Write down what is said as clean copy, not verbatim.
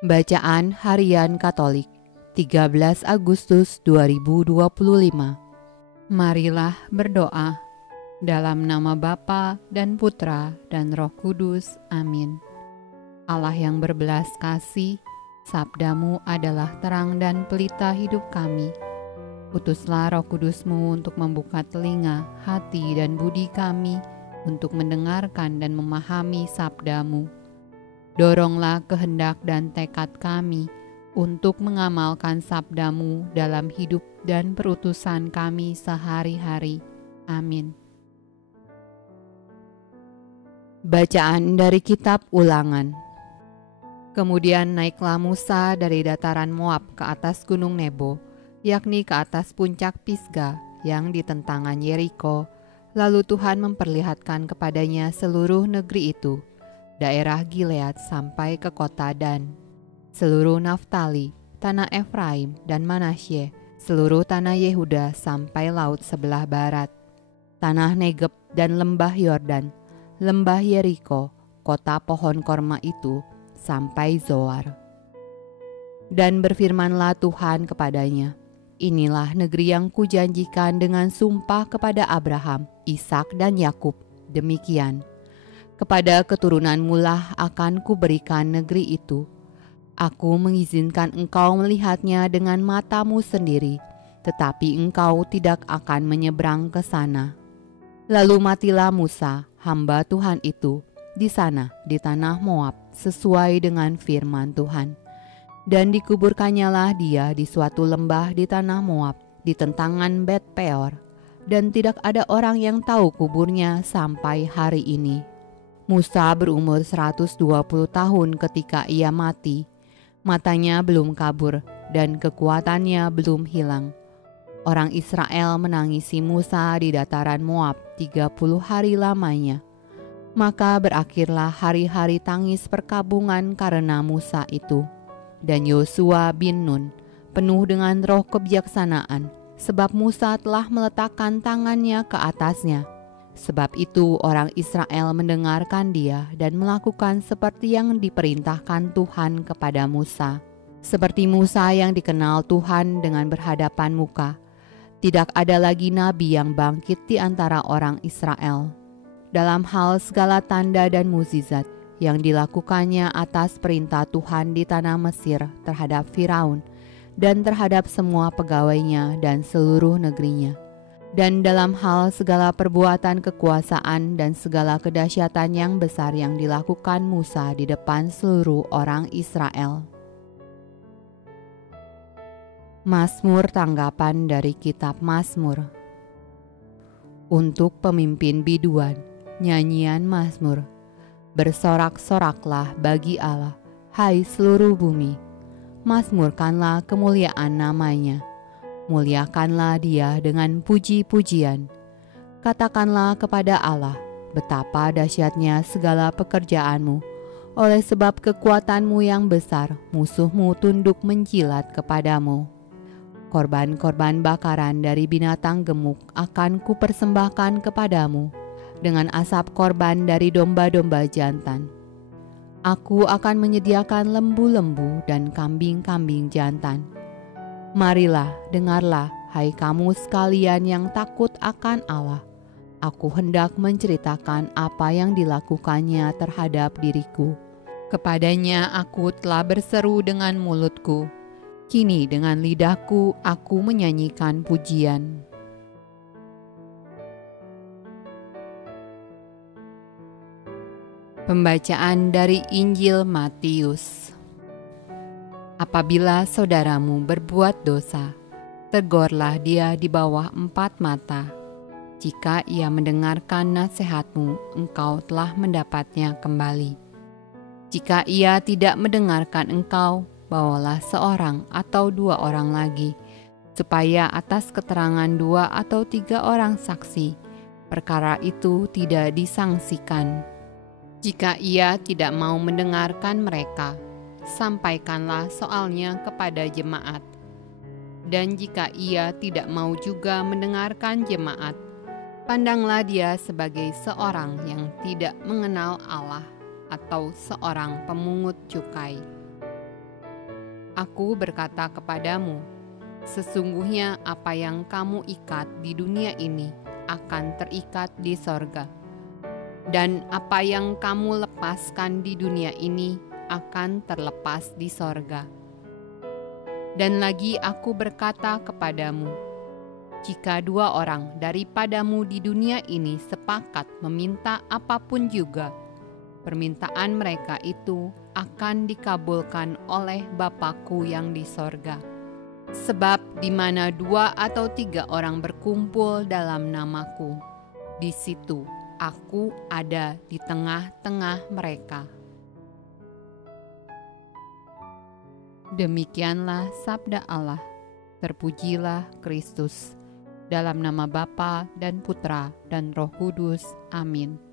Bacaan Harian Katolik 13 Agustus 2025. Marilah berdoa. Dalam nama Bapa dan Putra dan Roh Kudus. Amin. Allah yang berbelas kasih, sabdamu adalah terang dan pelita hidup kami. Utuslah Roh Kudusmu untuk membuka telinga, hati dan budi kami untuk mendengarkan dan memahami sabdamu. Doronglah kehendak dan tekad kami untuk mengamalkan sabdamu dalam hidup dan perutusan kami sehari-hari. Amin. Bacaan dari Kitab Ulangan. Kemudian naiklah Musa dari dataran Moab ke atas gunung Nebo, yakni ke atas puncak Pisga yang di tentangan Yeriko. Lalu Tuhan memperlihatkan kepadanya seluruh negeri itu, daerah Gilead sampai ke kota Dan, seluruh Naftali, tanah Efraim dan Manasye, seluruh tanah Yehuda sampai laut sebelah barat, tanah Negeb dan lembah Yordan, lembah Yeriko, kota pohon korma itu, sampai Zoar. Dan berfirmanlah Tuhan kepadanya, inilah negeri yang kujanjikan dengan sumpah kepada Abraham, Ishak dan Yakub. Demikian, kepada keturunanmu lah akan kuberikan negeri itu. Aku mengizinkan engkau melihatnya dengan matamu sendiri, tetapi engkau tidak akan menyeberang ke sana. Lalu matilah Musa, hamba Tuhan itu, di sana di tanah Moab, sesuai dengan firman Tuhan. Dan dikuburkannyalah dia di suatu lembah di tanah Moab, di tentangan Bet Peor, dan tidak ada orang yang tahu kuburnya sampai hari ini. Musa berumur 120 tahun ketika ia mati. Matanya belum kabur dan kekuatannya belum hilang. Orang Israel menangisi Musa di dataran Moab 30 hari lamanya. Maka berakhirlah hari-hari tangis perkabungan karena Musa itu. Dan Yosua bin Nun penuh dengan roh kebijaksanaan, sebab Musa telah meletakkan tangannya ke atasnya. Sebab itu orang Israel mendengarkan dia dan melakukan seperti yang diperintahkan Tuhan kepada Musa. Seperti Musa yang dikenal Tuhan dengan berhadapan muka, tidak ada lagi nabi yang bangkit di antara orang Israel. Dalam hal segala tanda dan mukjizat yang dilakukannya atas perintah Tuhan di tanah Mesir terhadap Firaun dan terhadap semua pegawainya dan seluruh negerinya. Dan dalam hal segala perbuatan kekuasaan dan segala kedahsyatan yang besar yang dilakukan Musa di depan seluruh orang Israel. Mazmur tanggapan dari Kitab Mazmur. Untuk pemimpin biduan, nyanyian Mazmur. Bersorak-soraklah bagi Allah, hai seluruh bumi. Mazmurkanlah kemuliaan namanya. Muliakanlah dia dengan puji-pujian. Katakanlah kepada Allah, betapa dahsyatnya segala pekerjaanmu. Oleh sebab kekuatanmu yang besar, musuhmu tunduk menjilat kepadamu. Korban-korban bakaran dari binatang gemuk akan kupersembahkan kepadamu, dengan asap korban dari domba-domba jantan. Aku akan menyediakan lembu-lembu dan kambing-kambing jantan. Marilah, dengarlah, hai kamu sekalian yang takut akan Allah. Aku hendak menceritakan apa yang dilakukannya terhadap diriku. Kepadanya aku telah berseru dengan mulutku. Kini dengan lidahku aku menyanyikan pujian. Pembacaan dari Injil Matius. Apabila saudaramu berbuat dosa, tegurlah dia di bawah 4 mata. Jika ia mendengarkan nasihatmu, engkau telah mendapatnya kembali. Jika ia tidak mendengarkan engkau, bawalah seorang atau 2 orang lagi, supaya atas keterangan 2 atau 3 orang saksi, perkara itu tidak disangsikan. Jika ia tidak mau mendengarkan mereka, sampaikanlah soalnya kepada jemaat. Dan jika ia tidak mau juga mendengarkan jemaat, pandanglah dia sebagai seorang yang tidak mengenal Allah atau seorang pemungut cukai. Aku berkata kepadamu, sesungguhnya apa yang kamu ikat di dunia ini akan terikat di sorga, dan apa yang kamu lepaskan di dunia ini akan terlepas di sorga. Dan lagi aku berkata kepadamu, jika 2 orang daripadamu di dunia ini sepakat meminta apapun juga, permintaan mereka itu akan dikabulkan oleh Bapa-Ku yang di sorga. Sebab di mana 2 atau 3 orang berkumpul dalam nama-Ku, di situ Aku ada di tengah-tengah mereka. Demikianlah sabda Allah. Terpujilah Kristus. Dalam nama Bapa dan Putra dan Roh Kudus. Amin.